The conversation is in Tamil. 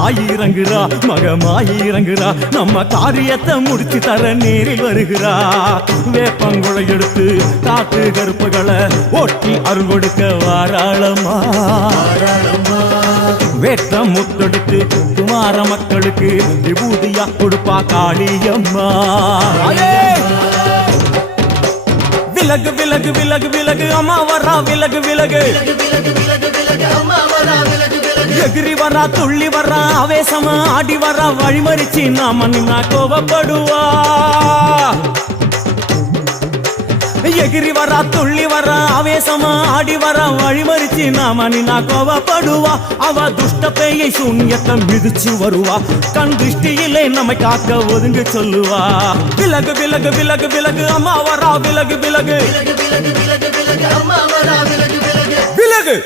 தாய் இறங்குறா மகமாயி இறங்குறா நம்ம காரியத்தை முடிச்சு தர நேரில் வருகிறா வேப்பங்குளை எடுத்து காத்து கருப்புகளை ஓட்டி அருள் கொடுக்க வாராளமா வேட்டம் முத்தெடுத்து குமார மக்களுக்கு விபூதியா கொடுப்பா காளியம்மா விலகு விலகு விலகு விலகு அம்மா வரா விலகு விலகு எகிரி வரா துள்ளி வரா ஆவேசமா ஆடி வரா வழிமறிச்சு நாம நின்னா கோபப்படுவா எகிரி வரா துள்ளி வரா ஆவேசமா ஆடி வரா வழிமறிச்சு நாம நின்னா கோபப்படுவா அவ துஷ்ட பேயை சூன்யத்தை மிதிச்சு வருவா கண் திருஷ்டியிலே நம்மை காக்க ஒதுங்க சொல்லுவா விலகு விலகு விலகு விலகு அம்மா வரா விலகு விலகு விலகு